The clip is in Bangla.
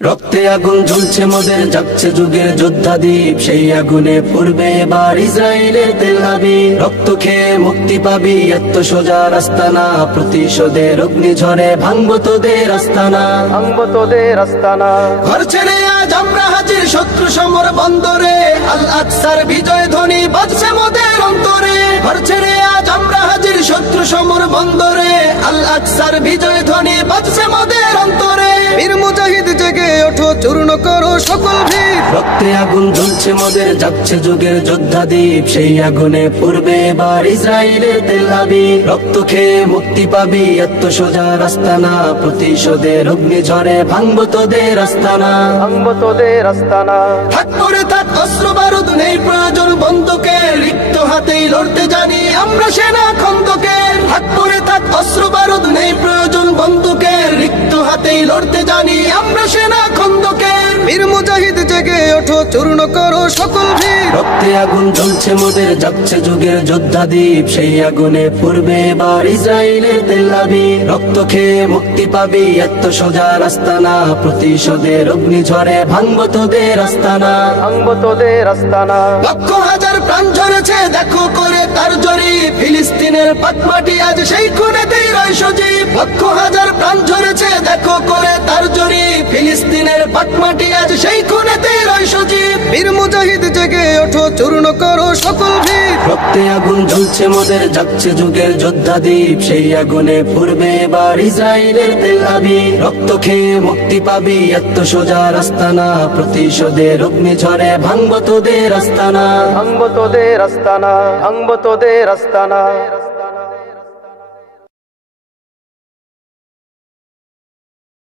রক্তে আগুন জ্বলছে মোদের, জাগছে যুগের যোদ্ধা দ্বীপ, সেই আগুনে পড়বে এবার ইসরায়েলের তেল আবিব। রক্ত খেয়ে মুক্তি পাবি, এত সোজা রাস্তা না, প্রতিশোধের অগ্নিঝড়ে ভাঙবো তোদের আস্তানা, ভাঙবো তোদের আস্তানা। ঘর ছেড়ে আজ আমরা হাজির শত্রু সমর বন্দরে, আল আকসার বিজয় ধ্বনি বাজছে মোদের অন্তরে। ঘর ছেড়ে আজ আমরা হাজির শত্রু সমর বন্দরে, আল আকসার বিজয় ধ্বনি বাজছে মোদের অন্তরে। বীর মুজাহিদ জেগে ওঠো, চূর্ণ করো সকল ভিড়। রক্তে আগুন জ্বলছে মোদের, জাগছে যুগের যোদ্ধা দ্বীপ, সেই আগুনে পড়বে এবার ইসরায়েলের তেল আবিব। রক্ত খেয়ে মুক্তি পাবি, এত সোজা রাস্তা না, প্রতিশোধের অগ্নিঝড়ে ভাঙবো তোদের আস্তানা, ভাঙবো তোদের আস্তানা। থাক পরে থাক অস্ত্র বারুদ, নেই প্রয়োজন বন্দুকের, রিক্ত হাতেই লড়তে জানি আমরা সেনা খন্দকের। থাক পরে থাক অস্ত্র বারুদ, নেই প্রয়োজন বন্দুকের, রিক্ত হাতেই লড়তে জানি আমরা সেনা খন্দকের। বীর মুজাহিদ জেগে ওঠো, চূর্ণ করো সকল ভিড়। রক্তে আগুন জ্বলছে মোদের, জাগছে যুগের যোদ্ধা দ্বীপ, সেই আগুনে পড়বে এবার ইসরায়েলের তেল আবিব। রক্ত খেয়ে মুক্তি পাবি, এত সোজা রাস্তা না, প্রতিশোধের অগ্নিঝড়ে ভাঙবো তোদের আস্তানা, ভাঙবো তোদের আস্তানা। লক্ষ হাজার প্রাণ ঝরেছে দেখো করে তার জরি, ফিলিস্তিনের পাটমাটি আজ সেই খুনেতেই রয় সজীব। লক্ষ হাজার প্রাণ ঝরেছে দেখো করে তার জরি, ফিলিস্তিনের পাটমাটি আজ সেই খুনেতেই রয় সজীব। বীর মুজাহিদ জেগে ওঠো, চূর্ণ করো সকল ভিড়। রক্তে আগুন জ্বলছে মোদের, জাগছে যুগের যোদ্ধা দ্বীপ, সেই আগুনে পড়বে এবার ইসরায়েলের তেল আবিব। রক্ত খেয়ে মুক্তি পাবি, এত সোজা রাস্তা না, প্রতিশোধের অগ্নিঝড়ে ভাঙবো তোদের আস্তানা, ভাঙবো তোদের আস্তানা, ভাঙবো তোদের আস্তানা।